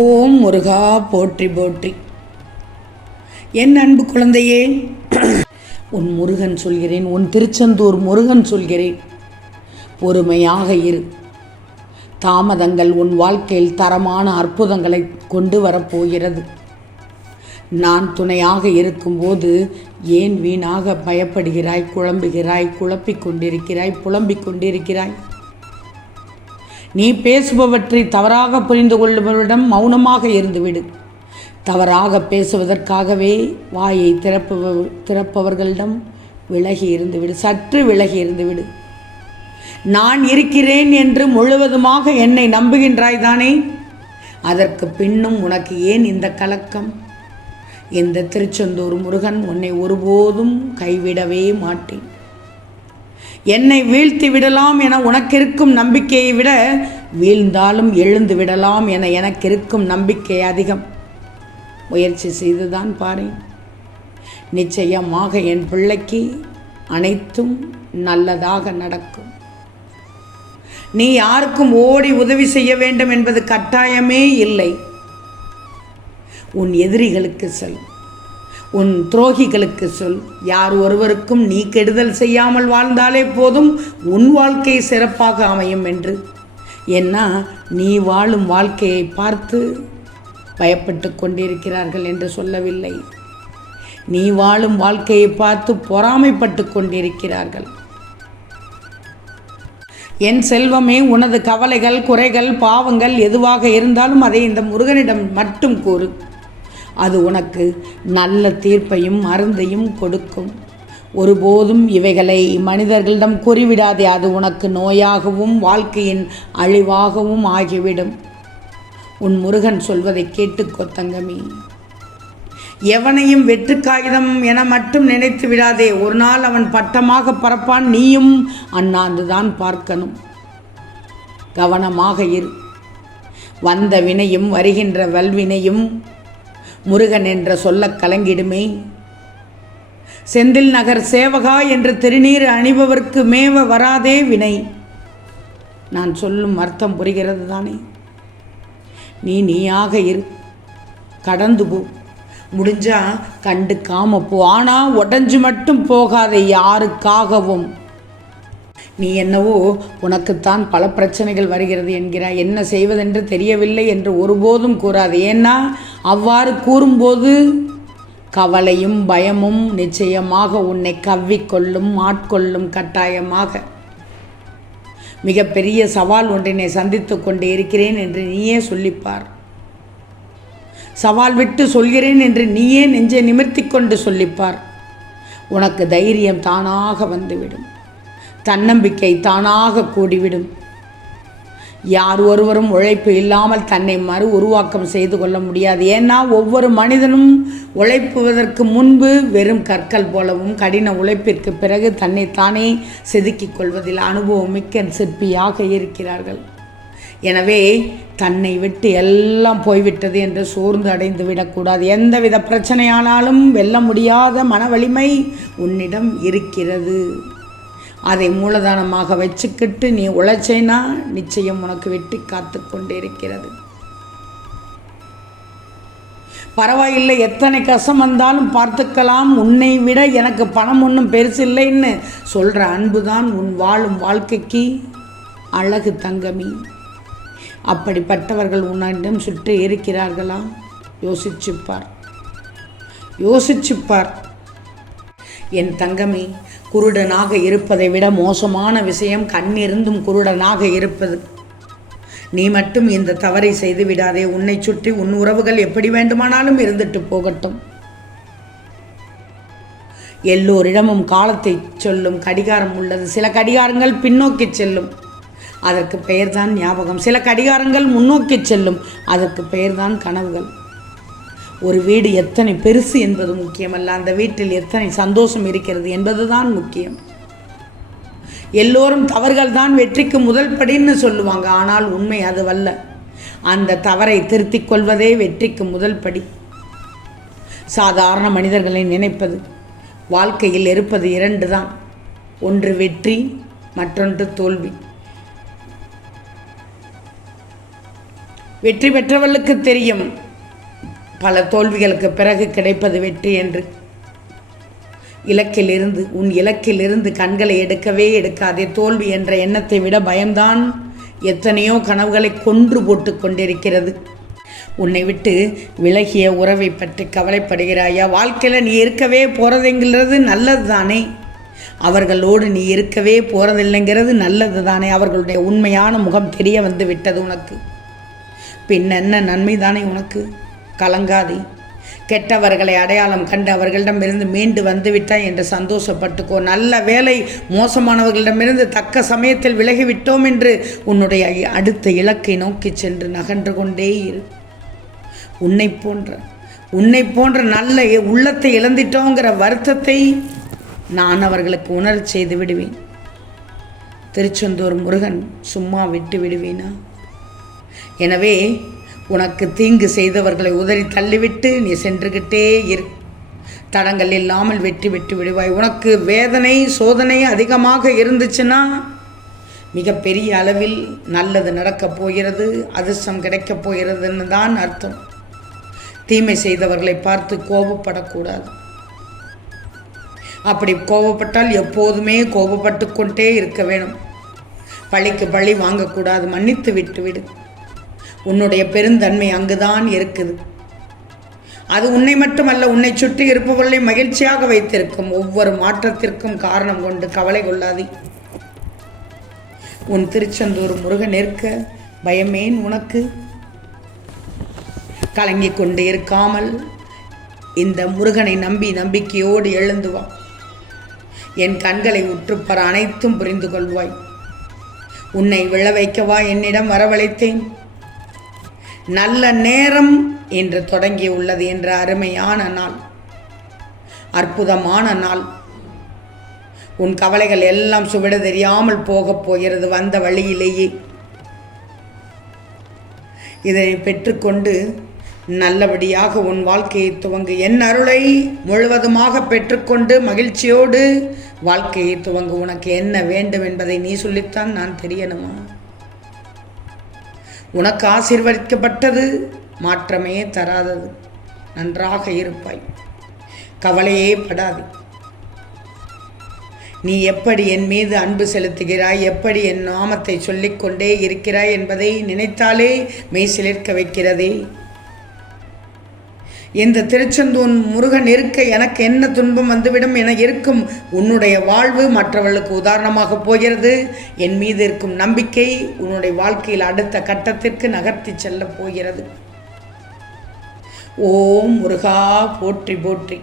ஓம் முருகா போற்றி போற்றி. என் அன்பு குழந்தையே உன் முருகன் சொல்கிறேன் உன் திருச்செந்தூர் முருகன் சொல்கிறேன். பொறுமையாக இரு. தாமதங்கள் உன் வாழ்க்கையில் தரமான அற்புதங்களை கொண்டு வரப்போகிறது நான் துணையாக இருக்கும்போது ஏன் வீணாக பயப்படுகிறாய் குழம்புகிறாய் குழப்பிக் கொண்டிருக்கிறாய் புலம்பிக் கொண்டிருக்கிறாய்? நீ பேசுபவற்றை தவறாக புரிந்து கொள்பவரிடம் மௌனமாக இருந்துவிடு. தவறாக பேசுவதற்காகவே வாயை திறப்பவ திறப்பவர்களிடம் விலகி இருந்துவிடு. சற்று விலகி இருந்துவிடு. நான் இருக்கிறேன் என்று முழுவதுமாக என்னை நம்புகின்றாய் தானே? அதற்கு பின்னும் உனக்கு ஏன் இந்த கலக்கம்? இந்த திருச்செந்தூர் முருகன் உன்னை ஒருபோதும் கைவிடவே மாட்டேன். என்னை வீழ்த்தி விடலாம் என உனக்கிருக்கும் நம்பிக்கையை விட வீழ்ந்தாலும் எழுந்து விடலாம் என எனக்கிருக்கும் நம்பிக்கை அதிகம். முயற்சி செய்துதான் பாரு நிச்சயமாக என் பிள்ளைக்கு அனைத்தும் நல்லதாக நடக்கும். நீ யாருக்கும் ஓடி உதவி செய்ய வேண்டும் என்பது கட்டாயமே இல்லை. உன் எதிரிகளுக்கு செல் உன் துரோகிகளுக்கு சொல். யார் ஒருவருக்கும் நீ கெடுதல் செய்யாமல் வாழ்ந்தாலே போதும் உன் வாழ்க்கை சிறப்பாக அமையும் என்று. ஏன்னா நீ வாழும் வாழ்க்கையை பார்த்து பயப்பட்டு கொண்டிருக்கிறார்கள் என்று சொல்லவில்லை. நீ வாழும் வாழ்க்கையை பார்த்து பொறாமைப்பட்டு கொண்டிருக்கிறார்கள். என் செல்வமே உனது கவலைகள் குறைகள் பாவங்கள் எதுவாக இருந்தாலும் அதை இந்த முருகனிடம் மட்டும் கூறு. அது உனக்கு நல்ல தீர்ப்பையும் மருந்தையும் கொடுக்கும். ஒருபோதும் இவைகளை மனிதர்களிடம் கூறிவிடாதே அது உனக்கு நோயாகவும் வாழ்க்கையின் அழிவாகவும் ஆகிவிடும். உன் முருகன் சொல்வதை கேட்டுக்கோ தங்கமி. எவனையும் வெற்று காகிதம் என மட்டும் நினைத்து விடாதே ஒரு நாள் அவன் பட்டமாக பறப்பான் நீயும் அண்ணாந்துதான் பார்க்கணும். கவனமாக இரு. வந்த வினையும் வருகின்ற வல்வினையும் முருகன் என்ற சொல்ல கலங்கிடுமே. செந்தில் நகர் சேவகா என்று திருநீர் அணிபவர்க்கு மேவ வராதே வினை. நான் சொல்லும் அர்த்தம் புரிகிறது தானே. நீ நீயாக இரு. கடந்து போ. முடிஞ்சா கண்டுக்காம போ ஆனால் உடஞ்சு மட்டும் போகாத யாருக்காகவும். நீ என்னவோ உனக்குத்தான் பல பிரச்சனைகள் வருகிறது என்கிறாய் என்ன செய்வதென்று தெரியவில்லை என்று ஒருபோதும் கூறாது. ஏன்னா அவ்வாறு கூறும்போது கவலையும் பயமும் நிச்சயமாக உன்னை கவ்விக்கொள்ளும் ஆட்கொள்ளும் கட்டாயமாக. மிகப்பெரிய சவால் ஒன்றினை சந்தித்து கொண்டு இருக்கிறேன் என்று நீயே சொல்லிப்பார். சவால் விட்டு சொல்கிறேன் என்று நீயே நெஞ்சை நிமிர்த்தி கொண்டு சொல்லிப்பார். உனக்கு தைரியம் தானாக வந்துவிடும். தன்னம்பிக்கை தானாக கூடிவிடும். யார் ஒருவரும் உழைப்பு இல்லாமல் தன்னை மறு உருவாக்கம் செய்து கொள்ள முடியாது. ஏன்னா ஒவ்வொரு மனிதனும் உழைப்புவதற்கு முன்பு வெறும் கற்கள் போலவும் கடின உழைப்பிற்கு பிறகு தன்னை தானே செதுக்கிக் கொள்வதில் அனுபவம் மிக்க சிற்பியாக இருக்கிறார்கள். எனவே தன்னை விட்டு எல்லாம் போய்விட்டது என்று சோர்ந்து அடைந்து விடக்கூடாது எந்தவித பிரச்சனையானாலும் வெல்ல முடியாத மன வலிமை உன்னிடம் இருக்கிறது. அதை மூலதனமாக வச்சுக்கிட்டு நீ உழைச்சேனா நிச்சயம் உனக்கு வெட்டி காத்து கொண்டிருக்கிறது. பரவாயில்லை எத்தனை கஷ்டம் வந்தாலும் பார்த்துக்கலாம். உன்னை விட எனக்கு பணம் ஒன்றும் பெருசில்லைன்னு சொல்கிற அன்பு தான் உன் வாழும் வாழ்க்கைக்கு அழகு தங்கமி. அப்படிப்பட்டவர்கள் உன்னிடம் சுற்றி இருக்கிறார்களா? யோசிச்சுப்பார் யோசிச்சுப்பார் என் தங்கமே குருடனாக இருப்பதை விட மோசமான விஷயம் கண்ணிருந்தும் குருடனாக இருப்பது. நீ மட்டும் இந்த தவறை செய்து விடாதே. உன்னை சுற்றி உன் உறவுகள் எப்படி வேண்டுமானாலும் இருந்துட்டு போகட்டும். எல்லோரிடமும் காலத்தை சொல்லும் கடிகாரம் உள்ளது. சில கடிகாரங்கள் பின்னோக்கி செல்லும். அதற்கு பெயர்தான் ஞாபகம். சில கடிகாரங்கள் முன்னோக்கி செல்லும். அதற்கு பெயர்தான் கனவுகள். ஒரு வீடு எத்தனை பெருசு என்பது முக்கியமல்ல. அந்த வீட்டில் எத்தனை சந்தோஷம் இருக்கிறது என்பதுதான் முக்கியம். எல்லோரும் தவறுகள் தான் வெற்றிக்கு முதல் படின்னு சொல்லுவாங்க. ஆனால் உண்மை அதுவல்ல. அந்த தவறை திருத்திக் கொள்வதே வெற்றிக்கு முதல் படி. சாதாரண மனிதர்களை நினைப்பது வாழ்க்கையில் இருப்பது இரண்டு தான் ஒன்று வெற்றி மற்றொன்று தோல்வி. வெற்றி பெற்றவர்களுக்கு தெரியும். பல தோல்விகளுக்கு பிறகு கிடைப்பது வெற்றி என்று. இலக்கிலிருந்து உன் இலக்கிலிருந்து கண்களை எடுக்கவே எடுக்காதே. தோல்வி என்ற எண்ணத்தை விட பயம்தான் எத்தனையோ கனவுகளை கொன்று போட்டு கொண்டிருக்கிறது. உன்னை விட்டு விலகிய உறவை பற்றி கவலைப்படுகிறாயா? வாழ்க்கையில் நீ இருக்கவே போகிறதுங்கிறது நல்லது தானே அவர்களோடு நீ இருக்கவே போகிறதில்லைங்கிறது நல்லது தானே அவர்களுடைய உண்மையான முகம் தெரிய வந்து விட்டது உனக்கு. பின் என்ன நன்மை தானே உனக்கு? கலங்காதே. கெட்டவர்களை அடையாளம் கண்டு அவர்களிடமிருந்து மீண்டு வந்துவிட்டாய் என்று சந்தோஷப்பட்டுக்கோ. நல்ல வேலை மோசமானவர்களிடமிருந்து தக்க சமயத்தில் விலகிவிட்டோம் என்று உன்னுடைய அடுத்த இலக்கை நோக்கி சென்று நகன்று கொண்டே இரு. உன்னை போன்ற உன்னை போன்ற நல்ல உள்ளத்தை இழந்துட்டோங்கிற வருத்தத்தை நான் அவர்களுக்கு உணரச் செய்து விடுவேன். திருச்செந்தூர் முருகன் சும்மா விட்டு விடுவேனா? எனவே உனக்கு தீங்கு செய்தவர்களை உதறி தள்ளிவிட்டு நீ சென்றுகிட்டே இரு. தடங்கள் இல்லாமல் வெற்றி விட்டு விடுவாய். உனக்கு வேதனை சோதனை அதிகமாக இருந்துச்சுன்னா மிகப்பெரிய அளவில் நல்லது நடக்கப் போகிறது அதிர்ஷ்டம் கிடைக்கப் போகிறதுன்னு தான் அர்த்தம். தீமை செய்தவர்களை பார்த்து கோபப்படக்கூடாது. அப்படி கோபப்பட்டால் எப்போதுமே கோபப்பட்டு கொண்டே இருக்க வேணும். பழிக்கு பழி வாங்கக்கூடாது. மன்னித்து விட்டு விடு. உன்னுடைய பெருந்தன்மை அங்குதான் இருக்குது. அது உன்னை மட்டுமல்ல உன்னை சுற்றி இருப்பவர்களை மகிழ்ச்சியாக வைத்திருக்கும் ஒவ்வொரு மாற்றத்திற்கும் காரணம் கொண்டு கவலை கொள்ளாதே. உன் திருச்செந்தூர் முருகன் இருக்க பயமேன் உனக்கு. கலங்கிக் கொண்டு இருக்காமல் இந்த முருகனை நம்பி நம்பிக்கையோடு எழுந்து வா. என் கண்களை உற்றுப்பற அனைத்தும் புரிந்து கொள்வாய். உன்னை விழ வைக்கவா என்னிடம் வரவழைத்தேன். நல்ல நேரம் என்று தொடங்கியுள்ளது என்ற அருமையான நாள். அற்புதமான நாள். உன் கவலைகள் எல்லாம் சுவிட தெரியாமல் போகப் போகிறது வந்த வழியிலேயே. இதனை பெற்றுக்கொண்டு நல்லபடியாக உன் வாழ்க்கையை துவங்கு. என் அருளை முழுவதுமாக பெற்றுக்கொண்டு மகிழ்ச்சியோடு வாழ்க்கையை துவங்கு. உனக்கு என்ன வேண்டும் என்பதை நீ சொல்லித்தான் நான் தெரியணுமா? உனக்கு ஆசீர்வதிக்கப்பட்டது மாற்றமே தராதது. நன்றாக இருப்பாய். கவலையே படாது. நீ எப்படி என் மீது அன்பு செலுத்துகிறாய்? எப்படி என் நாமத்தை சொல்லிக்கொண்டே இருக்கிறாய் என்பதை நினைத்தாலே மெய்சிலிருக்க வைக்கிறதே. இந்த திருச்செந்தூன் முருகன் இருக்க எனக்கு என்ன துன்பம் வந்துவிடும் என இருக்கும் உன்னுடைய வாழ்வு மற்றவர்களுக்கு உதாரணமாக போகிறது. என் மீது இருக்கும் நம்பிக்கை உன்னுடைய வாழ்க்கையில் அடுத்த கட்டத்திற்கு நகர்த்தி செல்ல போகிறது. ஓம் முருகா போற்றி போற்றி.